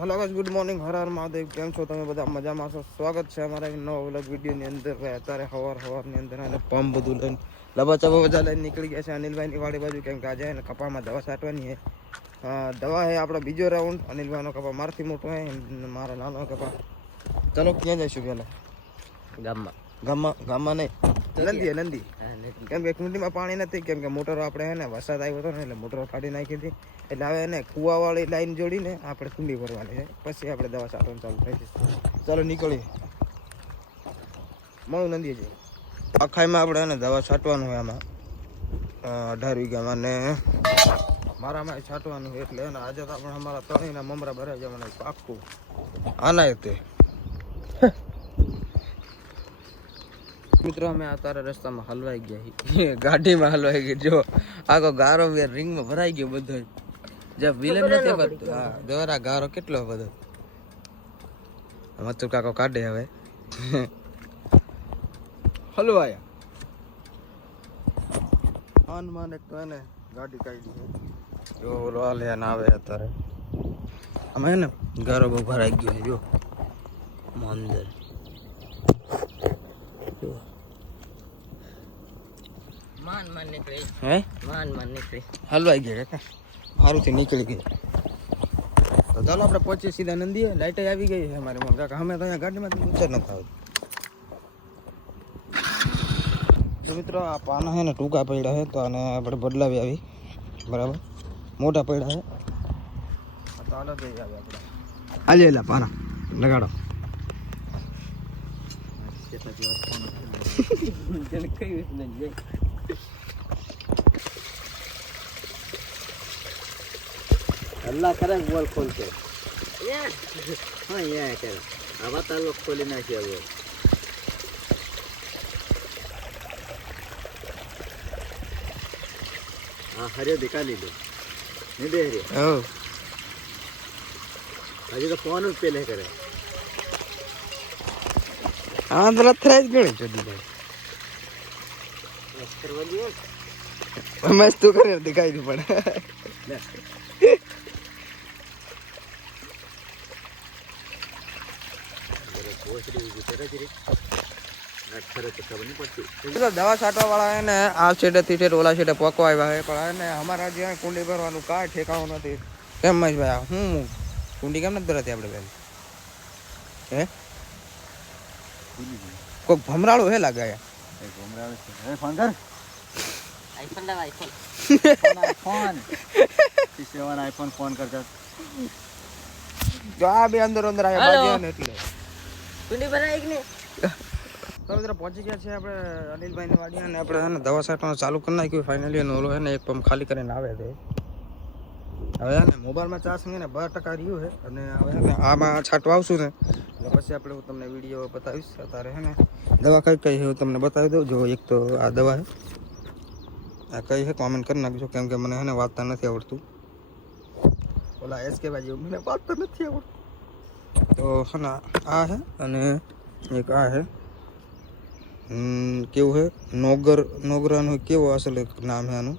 Hello guys, good morning. Har Har Mahadev. કેમ છો તમે બધા? મજામાં છો? સ્વાગત છે અમારા એક નવા વ્લોગ વિડીયોની અંદર. અત્યારે સવારની અંદર અને પંપ બધું લઈને લબાચબા બધા લઈને નીકળી ગયા છે અનિલભાઈની વાડી બાજુ, કેમ કે આજે એને કપામાં દવા છાંટવાની છે. દવા છે આપણો બીજો રાઉન્ડ. અનિલભાઈનો કપા મારથી મોટો છે, મારા નાનો કપા. ચલો ક્યાં જઈશું પહેલા? ગામમાં નહીં, નંદી. કેમ કે કુંડીમાં પાણી નથી, કેમ કે મોટરો આપણે હે ને વરસાદ આવ્યો હતો ને એટલે મોટરો કાઢી નાખી હતી. એટલે હવે એને કુવાવાળી લાઈન જોડીને આપણે કુંડી ભરવાની છે, પછી આપણે દવા છાંટવાનું ચાલુ થઈ જશે. ચાલો નીકળીએ. મળું નંદી જઈએ. આખાઈમાં આપણે એને દવા છાંટવાનું હોય આમાં 18 વીઘામાં, ને મારામાં છાંટવાનું હોય. એટલે એને આજે તો આપણે અમારા ત્રણેયના મમરા ભરાઈ જવાના પાક્કું આના તે. મિત્રો અમે અત્યારે રસ્તામાં હલવાઈ ગયા, ગાડીમાં હલવાઈ ગઈ. જો આખો ગારો રિંગમાં ભરાઈ ગયો બધો. જે વિલન નથી પડતું. હા, દોરા ગારો કેટલો બધો. મથુર કાકો કાઢે હવે હલવાયા. માન એક તો એને ગાડી કાઢી છે. જો ઓલો આલિયાન આવે અત્યારે. અમે ને ગારો બહુ ભરાઈ ગયો છે. જો અંદર માન નીકળી. હે માન નીકળી, હલવાઈ ગયા કાકા. સારુંથી નીકળી ગઈ. તો ચાલો આપણે પહોંચીએ સીધા નંદીએ. લાઈટ આવી ગઈ છે અમારે મમ્મી કાકા. અમે તો અહીંયા ગાડીમાંથી ઊંચા નથી આવતું. તો મિત્રો આ પાના છે ને ટૂંકા પડ્યા છે, તો આને આપણે બદલાવી આવી. બરાબર, મોટા પડ્યા છે તો હાલો જઈ આવી આપણે. હાલે એલા પાના લગાડો. અલ્લાહ કરે બોલ ખોલશે. હા યા કરે આવા તાલો ખોલી નાખ્યા બોલ. હા હરે દેખા લીધો નહીં દે હરે. હજી તો ફોન જ પેલે કરે. હા તો લથરાઈ જ ગણી ચોદી ભાઈ. કરવા દો મસ્ત તું કરે દેખાઈ દે પણ. દવા છાંટવા વાળા એને આ છેડેથી ઠેર ઓલા છેડે પકવા આવ્યા છે, પણ એને અમારા જ્યાં કુંડી ભરવાનું કાંઈ ઠેકાણું નથી. કેમ મહેશભાઈ હું કુંડી કેમ નથી ભરાતી આપણે પહેલાં? હે કોઈક ભમરાળું હે લાગે. ફોન કરતા જો આ બે અંદર આવ્યા ને એટલે કુંડી ભરાઈ ગઈ. તો મિત્રો પહોંચી ગયા છે આપણે અનિલભાઈની વાડી, અને આપણે છે ને દવા છાંટવાનું ચાલુ કરી નાખ્યું ફાઇનલી. અને ઓલો છે ને એક પંપ ખાલી કરીને આવે છે. હવે ને મોબાઈલમાં ચાર્જ ને 12% રહ્યું છે, અને હવે ને આમાં છાંટવા આવશું ને એટલે પછી આપણે હું તમને વિડીયો બતાવીશ. અત્યારે છે ને દવા કઈ છે હું તમને બતાવી દઉં. જો એક તો આ દવા છે, આ કઈ છે કોમેન્ટ કરી નાખજો, કેમ કે મને છે ને વાંચતા નથી આવડતું. ઓલા એસ કે ભાઈ મને વાંચતા નથી આવડતું. તો છે ને આ છે, અને એક આ છે. કેવું છે નોગરાનું કેવું અસલ નામ છે આનું.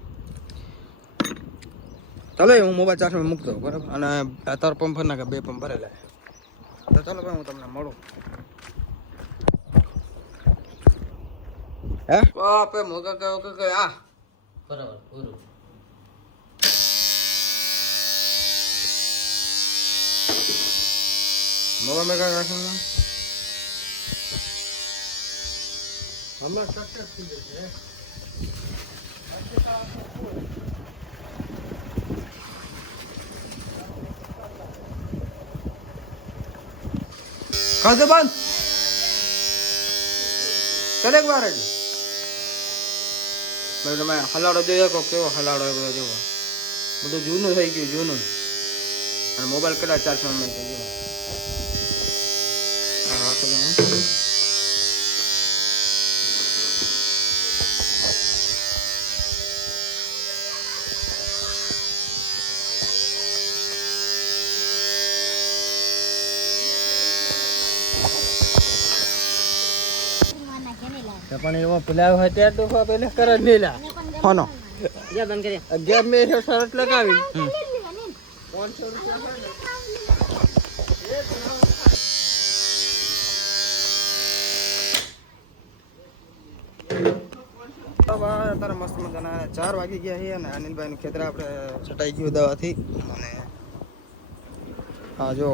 ચાલો હું મોબાઈલ ચાર્જમાં મૂકતો બરાબર. અને આ 3 પંપ ભરના કે 2 પંપ ભરેલા. તો ચાલો ભાઈ હું તમને મળું. હે બાપે મોગા કયો કે આ બરાબર પૂરું. મોગા મેગા રાખવાનું હમણાં સક્સેસ થઈ જશે. કાંધે બંધ ચલે એક વાર જ ભાઈ. તમે હલાડો જોઈ શકો કેવો હલાડો એ બધો જોવો. બધું જૂનું થઈ ગયું, જૂનું. અને મોબાઈલ કેટલા 400 mAh થઈ ગયો. પણ એવો પેલા હોય ત્યાં તો પેલે કરે નહીં લા. હોનો જા બંધ કરી 11 મે શરત લગાવી. 500 રૂપિયા મસ્ત મજાના 4 વાગી ગયા છે અને અનિલભાઈનું ખેતર આપણે છટાઈ ગયું દવાથી અને હા જો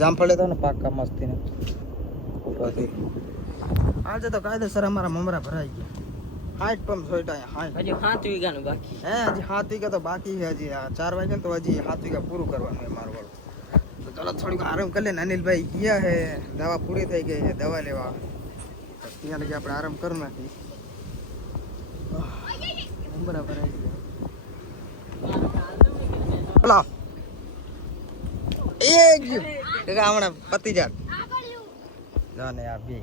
જામફળ લેતો ને પાકા મસ્તીને ઉપરથી આજે તો કાયદેસર અમારા મમરા ભરાઈ ગયા 60 પંપ સોઈટા 60 હજી 7 વીઘાનું બાકી હે હજી 7 વીઘા તો બાકી છે હજી આ 4 વાગ્યા ને તો હજી 7 વીઘા પૂરું કરવાનું છે મારું વાળું તો ચલો થોડીક આરામ કરી લે અનિલભાઈ ગયા છે દવા પૂરી થઈ ગઈ છે દવા લેવા ત્યાં લગી આપણે આરામ કરી નાખી બરાબર બોલા એક હમણાં પતી જાત જાને આ બે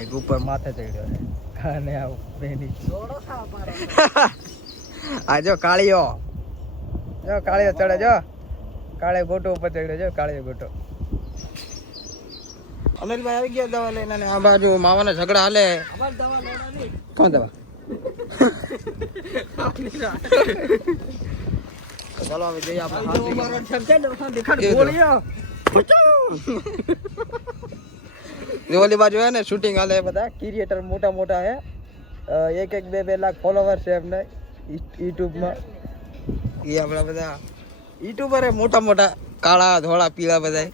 એક ઉપર માથે ચડ્યો છે અને આ બેની આ જો કાળિયો ચડે જો કાળે ગોટો ઉપર ચડ્યો જો કાળિયો ગોટો અનિલભાઈ આવી ગયા દવા લઈને અને આ બાજુ માવાના ઝઘડા હાલે કોણ દવા ચાલો હવે જઈએ આપણે ઓલી બાજુ હે ને શૂટિંગ હાલે બધા ક્રિએટર મોટા મોટા હે 1-2 લાખ ફોલોવર છે એમને યુટ્યુબમાં એ આપણા બધા યુટ્યુબર હે મોટા મોટા કાળા ધોળા પીળા બધા